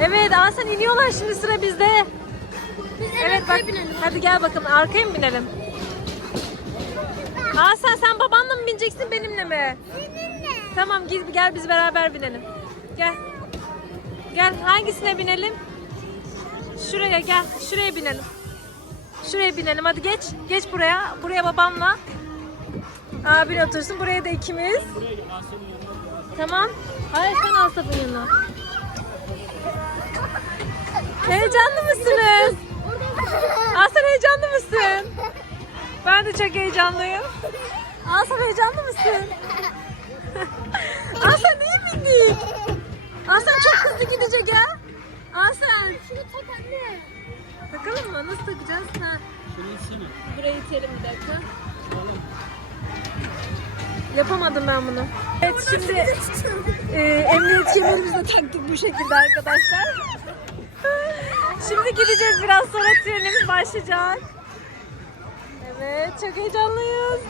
Evet Hasan iniyorlar şimdi sıra bizde. Biz Evet bak hadi gel bakalım arkaya mı binelim? Hasan sen babanla mı bineceksin benimle mi? Seninle. Tamam gel, gel biz beraber binelim. Gel. Gel hangisine binelim? Şuraya gel. Şuraya binelim. Şuraya binelim hadi geç. Geç buraya. Buraya babamla. Abin otursun. Buraya da ikimiz. Tamam. Hayır sen Asaf'ın yanına. Heyecanlı mısınız? Aslan heyecanlı mısın? Ben de çok heyecanlıyım. Aslan heyecanlı mısın? Aslan niye bindin? Aslan çok hızlı gidecek ha. Aslan. Şunu tak anne. Takalım mı? Nasıl takacağız? Ha. Burayı itelim bir dakika. Yapamadım ben bunu. Evet şimdi e, emniyet kemerimizi de taktık bu şekilde arkadaşlar. Şimdi gideceğiz biraz sonra trenimiz başlayacak. Evet çok heyecanlıyız.